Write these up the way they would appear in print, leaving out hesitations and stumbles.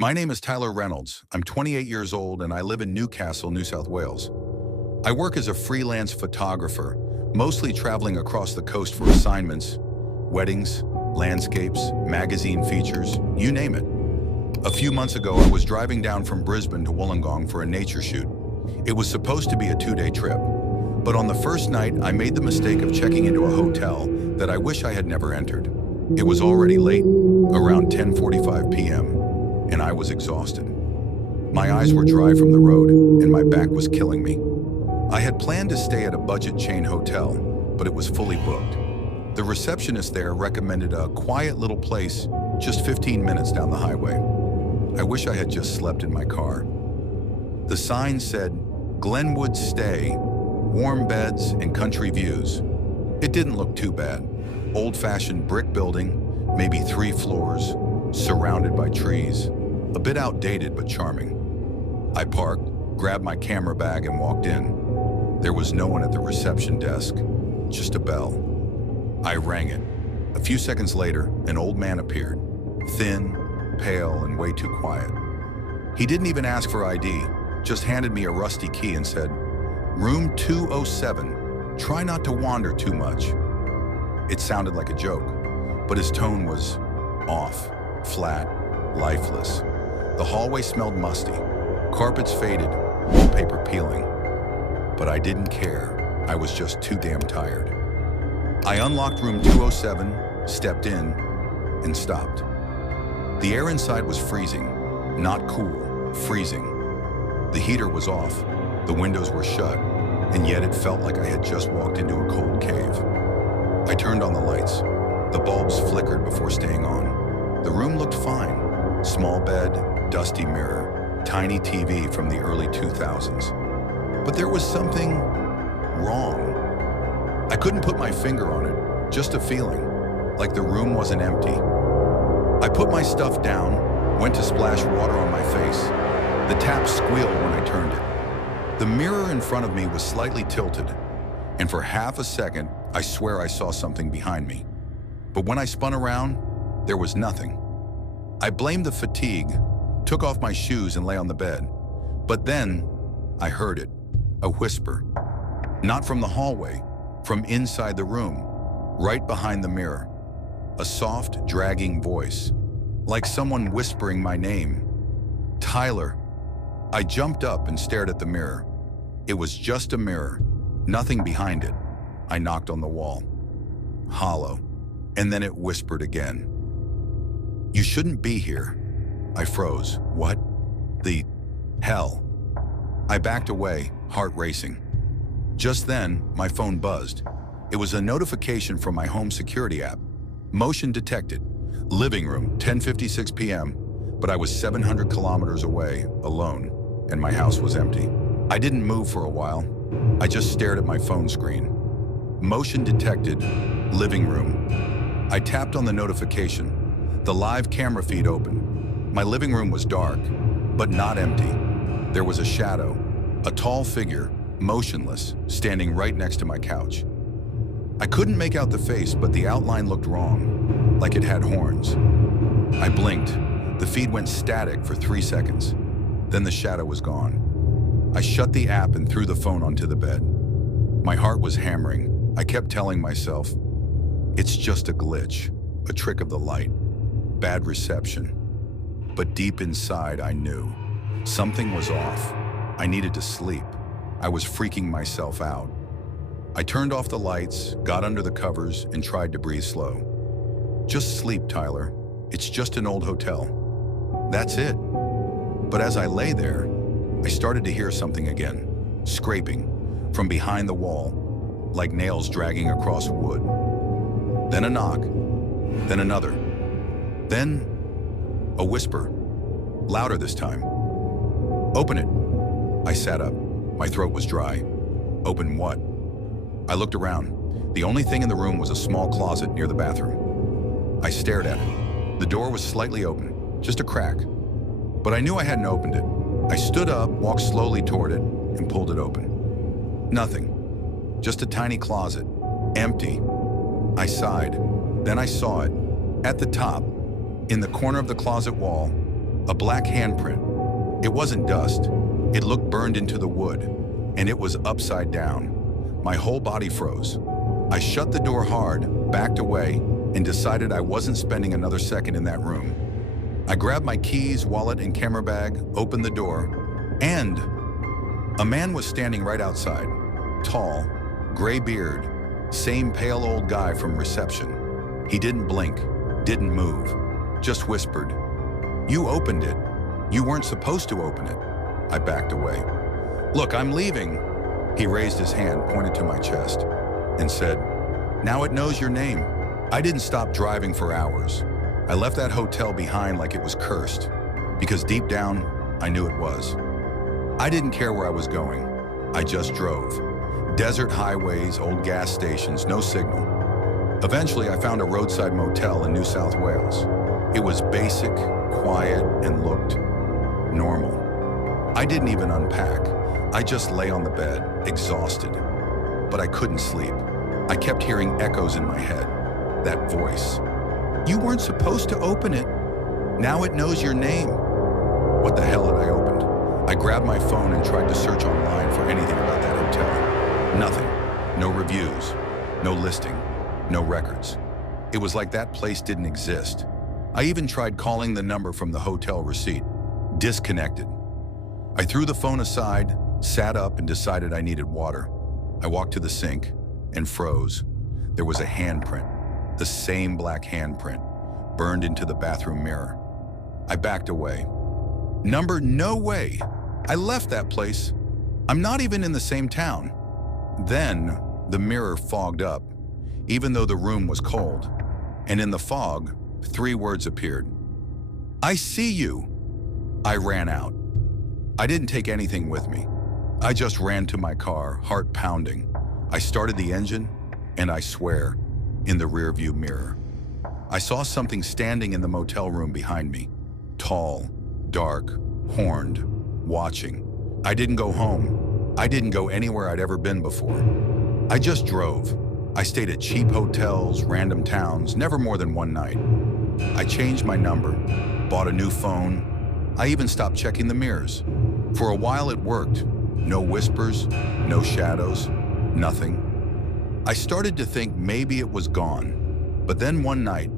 My name is Tyler Reynolds. I'm 28 years old and I live in Newcastle, New South Wales. I work as a freelance photographer, mostly traveling across the coast for assignments, weddings, landscapes, magazine features, you name it. A few months ago, I was driving down from Brisbane to Wollongong for a nature shoot. It was supposed to be a 2-day trip, but on the first night, I made the mistake of checking into a hotel that I wish I had never entered. It was already late, around 10:45 p.m., and I was exhausted. My eyes were dry from the road, and my back was killing me. I had planned to stay at a budget chain hotel, but it was fully booked. The receptionist there recommended a quiet little place just 15 minutes down the highway. I wish I had just slept in my car. The sign said, "Glenwood Stay, warm beds and country views." It didn't look too bad. Old-fashioned brick building, maybe 3 floors, surrounded by trees. A bit outdated, but charming. I parked, grabbed my camera bag, and walked in. There was no one at the reception desk, just a bell. I rang it. A few seconds later, an old man appeared, thin, pale, and way too quiet. He didn't even ask for ID, just handed me a rusty key and said, "Room 207, try not to wander too much." It sounded like a joke, but his tone was off, flat, lifeless. The hallway smelled musty, carpets faded, wallpaper peeling. But I didn't care. I was just too damn tired. I unlocked room 207, stepped in, and stopped. The air inside was freezing, not cool, freezing. The heater was off, the windows were shut, and yet it felt like I had just walked into a cold cave. I turned on the lights. The bulbs flickered before staying on. The room looked fine. Small bed, dusty mirror, tiny TV from the early 2000s. But there was something wrong. I couldn't put my finger on it, just a feeling, like the room wasn't empty. I put my stuff down, went to splash water on my face. The tap squealed when I turned it. The mirror in front of me was slightly tilted, and for half a second, I swear I saw something behind me. But when I spun around, there was nothing. I blamed the fatigue, took off my shoes and lay on the bed. But then, I heard it, a whisper. Not from the hallway, from inside the room, right behind the mirror. A soft, dragging voice, like someone whispering my name. "Tyler." I jumped up and stared at the mirror. It was just a mirror, nothing behind it. I knocked on the wall. Hollow. And then it whispered again. "You shouldn't be here." I froze. What? The hell? I backed away, heart racing. Just then, my phone buzzed. It was a notification from my home security app. Motion detected. Living room, 10:56 p.m., but I was 700 kilometers away, alone, and my house was empty. I didn't move for a while. I just stared at my phone screen. Motion detected. Living room. I tapped on the notification. The live camera feed opened. My living room was dark, but not empty. There was a shadow, a tall figure, motionless, standing right next to my couch. I couldn't make out the face, but the outline looked wrong, like it had horns. I blinked. The feed went static for 3 seconds. Then the shadow was gone. I shut the app and threw the phone onto the bed. My heart was hammering. I kept telling myself, it's just a glitch, a trick of the light. Bad reception. But deep inside, I knew. Something was off. I needed to sleep. I was freaking myself out. I turned off the lights, got under the covers, and tried to breathe slow. "Just sleep, Tyler. It's just an old hotel." That's it. But as I lay there, I started to hear something again, scraping, from behind the wall, like nails dragging across wood. Then a knock, then another. Then, a whisper, louder this time. "Open it." I sat up. My throat was dry. Open what? I looked around. The only thing in the room was a small closet near the bathroom. I stared at it. The door was slightly open, just a crack. But I knew I hadn't opened it. I stood up, walked slowly toward it, and pulled it open. Nothing. Just a tiny closet. Empty. I sighed. Then I saw it. At the top, in the corner of the closet wall, A black handprint. It wasn't dust. It looked burned into the wood, and it was upside down. My whole body froze. I shut the door hard, backed away, and decided I wasn't spending another second in that room. I grabbed my keys, wallet, and camera bag, opened the door, and a man was standing right outside. Tall, gray beard, same pale old guy from reception. He didn't blink, didn't move, just whispered, "You opened it. You weren't supposed to open it." I backed away. "Look, I'm leaving." He raised his hand, pointed to my chest, and said, "Now it knows your name." I didn't stop driving for hours. I left that hotel behind like it was cursed, because deep down, I knew it was. I didn't care where I was going. I just drove. Desert highways, old gas stations, no signal. Eventually, I found a roadside motel in New South Wales. It was basic, quiet, and looked normal. I didn't even unpack. I just lay on the bed, exhausted. But I couldn't sleep. I kept hearing echoes in my head. That voice. "You weren't supposed to open it. Now it knows your name." What the hell had I opened? I grabbed my phone and tried to search online for anything about that hotel. Nothing. No reviews. No listing. No records. It was like that place didn't exist. I even tried calling the number from the hotel receipt. Disconnected. I threw the phone aside, sat up, and decided I needed water. I walked to the sink and froze. There was a handprint, the same black handprint, burned into the bathroom mirror. I backed away. Number, no way. I left that place. I'm not even in the same town. Then the mirror fogged up, even though the room was cold. And in the fog, 3 words appeared. "I see you." I ran out. I didn't take anything with me. I just ran to my car, heart pounding. I started the engine, and I swear, in the rearview mirror, I saw something standing in the motel room behind me. Tall, dark, horned, watching. I didn't go home. I didn't go anywhere I'd ever been before. I just drove. I stayed at cheap hotels, random towns, never more than one night. I changed my number, bought a new phone. I even stopped checking the mirrors. For a while it worked. No whispers, no shadows, nothing. I started to think maybe it was gone. But then one night,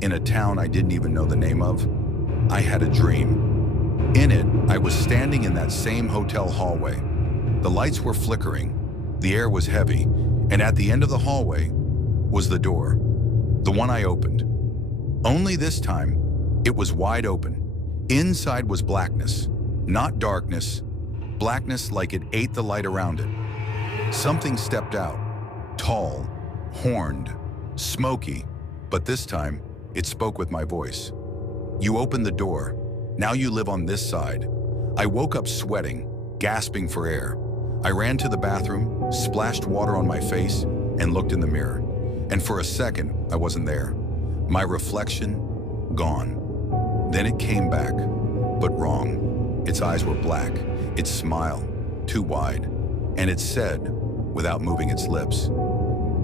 in a town I didn't even know the name of, I had a dream. In it, I was standing in that same hotel hallway. The lights were flickering, the air was heavy, and at the end of the hallway was the door, the one I opened. Only this time, it was wide open. Inside was blackness, not darkness, blackness like it ate the light around it. Something stepped out, tall, horned, smoky, but this time, it spoke with my voice. "You opened the door. Now you live on this side." I woke up sweating, gasping for air. I ran to the bathroom, splashed water on my face, and looked in the mirror. And for a second, I wasn't there. My reflection, gone. Then it came back, but wrong. Its eyes were black, its smile, too wide, and it said, without moving its lips,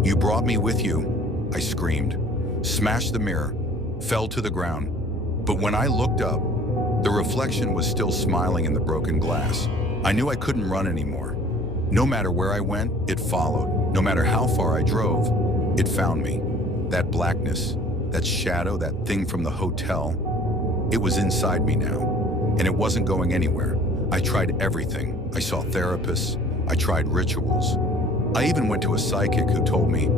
"You brought me with you." I screamed, smashed the mirror, fell to the ground. But when I looked up, the reflection was still smiling in the broken glass. I knew I couldn't run anymore. No matter where I went, it followed. No matter how far I drove, it found me. That blackness, that shadow, that thing from the hotel, it was inside me now, and it wasn't going anywhere. I tried everything. I saw therapists. I tried rituals. I even went to a psychic who told me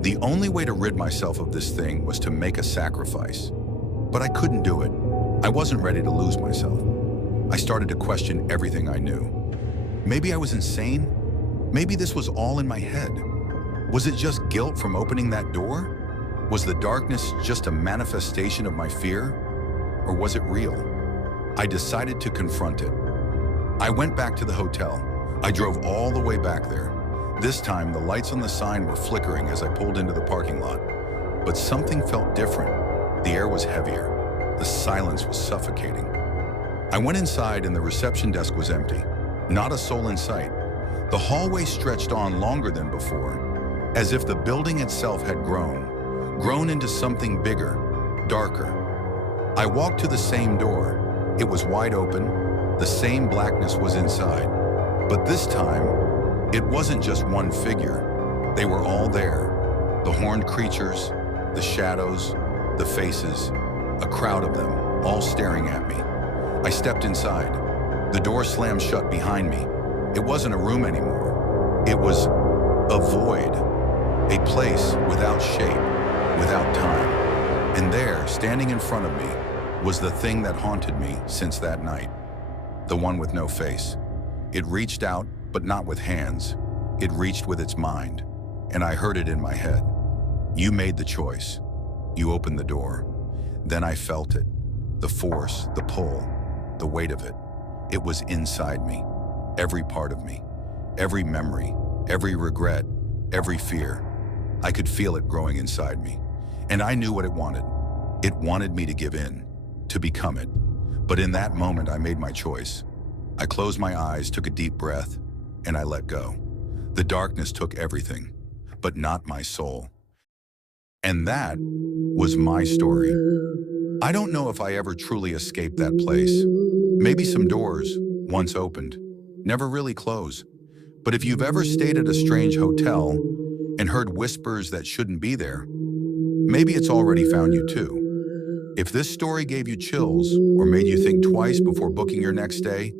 the only way to rid myself of this thing was to make a sacrifice. But I couldn't do it. I wasn't ready to lose myself. I started to question everything I knew. Maybe I was insane. Maybe this was all in my head. Was it just guilt from opening that door? Was the darkness just a manifestation of my fear? Or was it real? I decided to confront it. I went back to the hotel. I drove all the way back there. This time, the lights on the sign were flickering as I pulled into the parking lot. But something felt different. The air was heavier. The silence was suffocating. I went inside and the reception desk was empty. Not a soul in sight. The hallway stretched on longer than before, as if the building itself had grown into something bigger, darker. I walked to the same door, It was wide open. The same blackness was inside. But this time, it wasn't just one figure. They were all there. The horned creatures, the shadows, the faces, a crowd of them, all staring at me. I stepped inside. The door slammed shut behind me. It wasn't a room anymore. It was a void, a place without shape, without time. And there, standing in front of me, was the thing that haunted me since that night. The one with no face. It reached out, but not with hands. It reached with its mind, and I heard it in my head. You made the choice. You opened the door. Then I felt it. The force, the pull, the weight of it. It was inside me. Every part of me. Every memory, every regret, every fear. I could feel it growing inside me. And I knew what it wanted. It wanted me to give in, to become it. But in that moment, I made my choice. I closed my eyes, took a deep breath, and I let go. The darkness took everything, but not my soul. And that was my story. I don't know if I ever truly escaped that place. Maybe some doors, once opened, never really close. But if you've ever stayed at a strange hotel and heard whispers that shouldn't be there, maybe it's already found you too. If this story gave you chills or made you think twice before booking your next stay,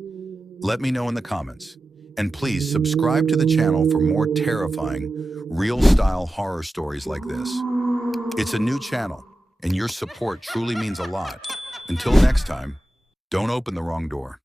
let me know in the comments. And please subscribe to the channel for more terrifying, real-style horror stories like this. It's a new channel, and your support truly means a lot. Until next time, don't open the wrong door.